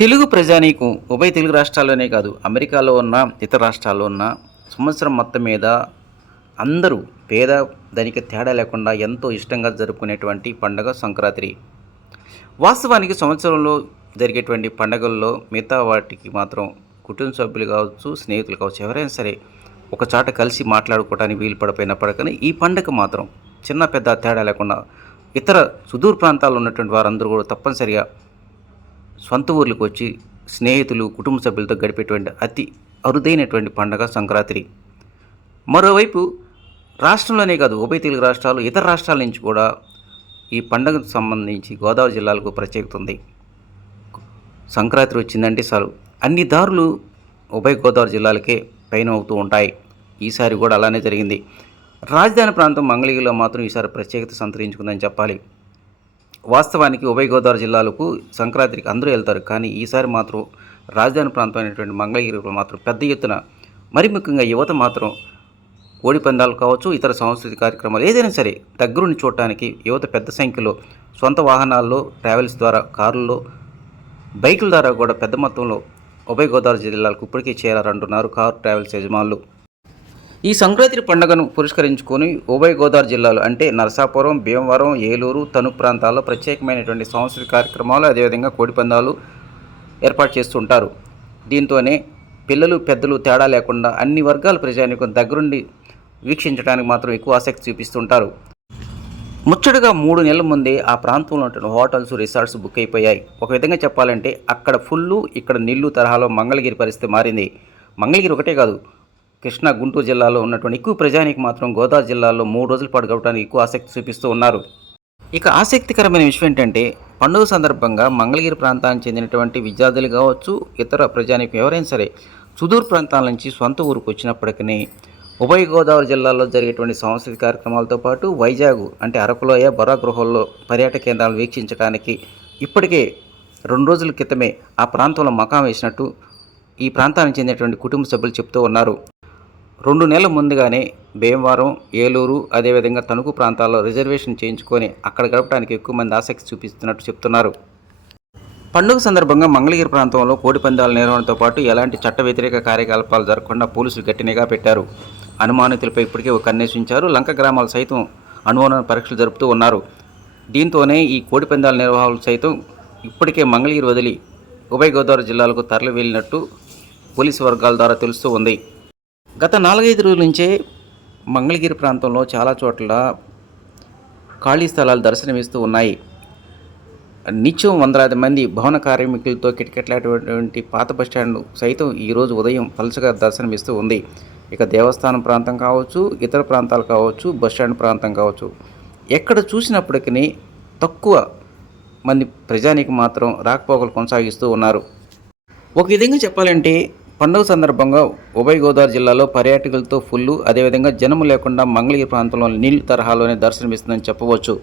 తెలుగు ప్రజానీకం ఉభయ తెలుగు రాష్ట్రాల్లోనే కాదు, అమెరికాలో ఉన్న ఇతర రాష్ట్రాల్లో ఉన్న సంవత్సరం మొత్తం మీద అందరూ పేద ధనిక తేడా లేకుండా ఎంతో ఇష్టంగా జరుపుకునేటువంటి పండుగ సంక్రాంతి. వాస్తవానికి సంవత్సరంలో జరిగేటువంటి పండుగల్లో మిగతా వాటికి మాత్రం కుటుంబ సభ్యులు కావచ్చు, స్నేహితులు కావచ్చు, ఎవరైనా సరే ఒక చాట కలిసి మాట్లాడుకోవడానికి వీలు పడిపోయినప్పటికీ ఈ పండుగ మాత్రం చిన్న పెద్ద తేడా లేకుండా ఇతర సుదూర ప్రాంతాల్లో ఉన్నటువంటి వారందరూ కూడా తప్పనిసరిగా సొంత ఊర్లకు వచ్చి స్నేహితులు, కుటుంబ సభ్యులతో గడిపేటువంటి అతి అరుదైనటువంటి పండగ సంక్రాంతి. మరోవైపు రాష్ట్రంలోనే కాదు, ఉభయ తెలుగు రాష్ట్రాలు, ఇతర రాష్ట్రాల నుంచి కూడా ఈ పండుగకు సంబంధించి గోదావరి జిల్లాలకు ప్రత్యేకత ఉంది. సంక్రాంతి వచ్చిందంటే చాలు అన్ని దారులు ఉభయ గోదావరి జిల్లాలకే పైన అవుతూ ఉంటాయి. ఈసారి కూడా అలానే జరిగింది. రాజధాని ప్రాంతం మంగళగిరిలో మాత్రం ఈసారి ప్రత్యేకత సంతరించుకుందని చెప్పాలి. వాస్తవానికి ఉభయ గోదావరి జిల్లాలకు సంక్రాంతికి అందరూ వెళ్తారు, కానీ ఈసారి మాత్రం రాజధాని ప్రాంతం అయినటువంటి మంగళగిరిలో మాత్రం పెద్ద ఎత్తున, మరి ముఖ్యంగా యువత మాత్రం కోడి పందాలు కావచ్చు, ఇతర సాంస్కృతిక కార్యక్రమాలు ఏదైనా సరే దగ్గరుండి చూడటానికి యువత పెద్ద సంఖ్యలో సొంత వాహనాల్లో, ట్రావెల్స్ ద్వారా, కారుల్లో, బైకుల ద్వారా కూడా పెద్ద మొత్తంలో ఉభయ గోదావరి జిల్లాలకు ఇప్పటికే చేరారంటున్నారు కారు ట్రావెల్స్ యజమానులు. ఈ సంక్రాంతి పండుగను పురస్కరించుకొని ఉభయ గోదావరి జిల్లాలు అంటే నరసాపురం, భీమవరం, ఏలూరు, తణుకు ప్రాంతాల్లో ప్రత్యేకమైనటువంటి సాంస్కృతిక కార్యక్రమాలు, అదేవిధంగా కోడిపందాలు ఏర్పాటు చేస్తుంటారు. దీంతోనే పిల్లలు, పెద్దలు తేడా లేకుండా అన్ని వర్గాల ప్రజానీకం దగ్గరుండి వీక్షించడానికి మాత్రం ఎక్కువ ఆసక్తి చూపిస్తుంటారు. ముచ్చటగా 3 నెలల ముందే ఆ ప్రాంతంలో ఉన్న హోటల్స్, రిసార్ట్స్ బుక్ అయిపోయాయి. ఒక విధంగా చెప్పాలంటే అక్కడ ఫుల్లు, ఇక్కడ నిల్లు తరహాలో మంగళగిరి పరిస్థితి మారింది. మంగళగిరి ఒకటే కాదు, కృష్ణా, గుంటూరు జిల్లాలో ఉన్నటువంటి ఎక్కువ ప్రజానికి మాత్రం గోదావరి జిల్లాలో 3 రోజుల పాటు గడపడానికి ఎక్కువ ఆసక్తి చూపిస్తూ ఉన్నారు. ఇక ఆసక్తికరమైన విషయం ఏంటంటే పండుగ సందర్భంగా మంగళగిరి ప్రాంతానికి చెందినటువంటి విద్యార్థులు కావచ్చు, ఇతర ప్రజానికి ఎవరైనా సరే సుదూర ప్రాంతాల నుంచి సొంత ఊరికి వచ్చినప్పటికీ ఉభయ గోదావరి జిల్లాలో జరిగేటువంటి సాంస్కృతిక కార్యక్రమాలతో పాటు వైజాగ్ అంటే అరకులోయ, బొర్రా గృహంలో పర్యాటక కేంద్రాలు వీక్షించడానికి ఇప్పటికే 2 రోజుల క్రితమే ఆ ప్రాంతంలో మకాం వేసినట్టు ఈ ప్రాంతానికి చెందినటువంటి కుటుంబ సభ్యులు చెప్తూ ఉన్నారు. 2 నెలల ముందుగానే భీమవరం, ఏలూరు, అదేవిధంగా తణుకు ప్రాంతాల్లో రిజర్వేషన్ చేయించుకొని అక్కడ గడపడానికి ఎక్కువ మంది ఆసక్తి చూపిస్తున్నట్టు చెప్తున్నారు. పండుగ సందర్భంగా మంగళగిరి ప్రాంతంలో కోడి పందాల నిర్వహణతో పాటు ఎలాంటి చట్ట వ్యతిరేక కార్యకలాపాలు జరగకుండా పోలీసులు గట్టి నిఘా పెట్టారు. అనుమానితులపై ఇప్పటికే ఒక కన్నేసించారు. లంక గ్రామాలు సైతం అనుమాన పరీక్షలు జరుపుతూ ఉన్నారు. దీంతోనే ఈ కోడి పందాల నిర్వాహకులు సైతం ఇప్పటికే మంగళగిరి వదిలి ఉభయ గోదావరి జిల్లాలకు తరలి వెళ్ళినట్టు పోలీసు వర్గాల ద్వారా తెలుస్తూ ఉంది. గత 4-5 రోజుల నుంచే మంగళగిరి ప్రాంతంలో చాలా చోట్ల ఖాళీ స్థలాలు దర్శనమిస్తూ ఉన్నాయి. నిత్యం వందలాది మంది భవన కార్మికులతో కిటకిటలాడేటువంటి పాత బస్టాండ్ సైతం ఈరోజు ఉదయం పలుచగా దర్శనమిస్తూ ఉంది. ఇక దేవస్థానం ప్రాంతం కావచ్చు, ఇతర ప్రాంతాలు కావచ్చు, బస్టాండ్ ప్రాంతం కావచ్చు, ఎక్కడ చూసినప్పటికీ తక్కువ మంది ప్రజానికి మాత్రం రాకపోకలు కొనసాగిస్తూ ఉన్నారు. ఒక విధంగా చెప్పాలంటే పండుగ సందర్భంగా ఉభయ గోదావరి జిల్లాలో పర్యాటకులతో ఫుల్లు, అదేవిధంగా జనము లేకుండా మంగళగిరి ప్రాంతంలో నీళ్లు తరహాలోనే దర్శనమిస్తుందని చెప్పవచ్చు.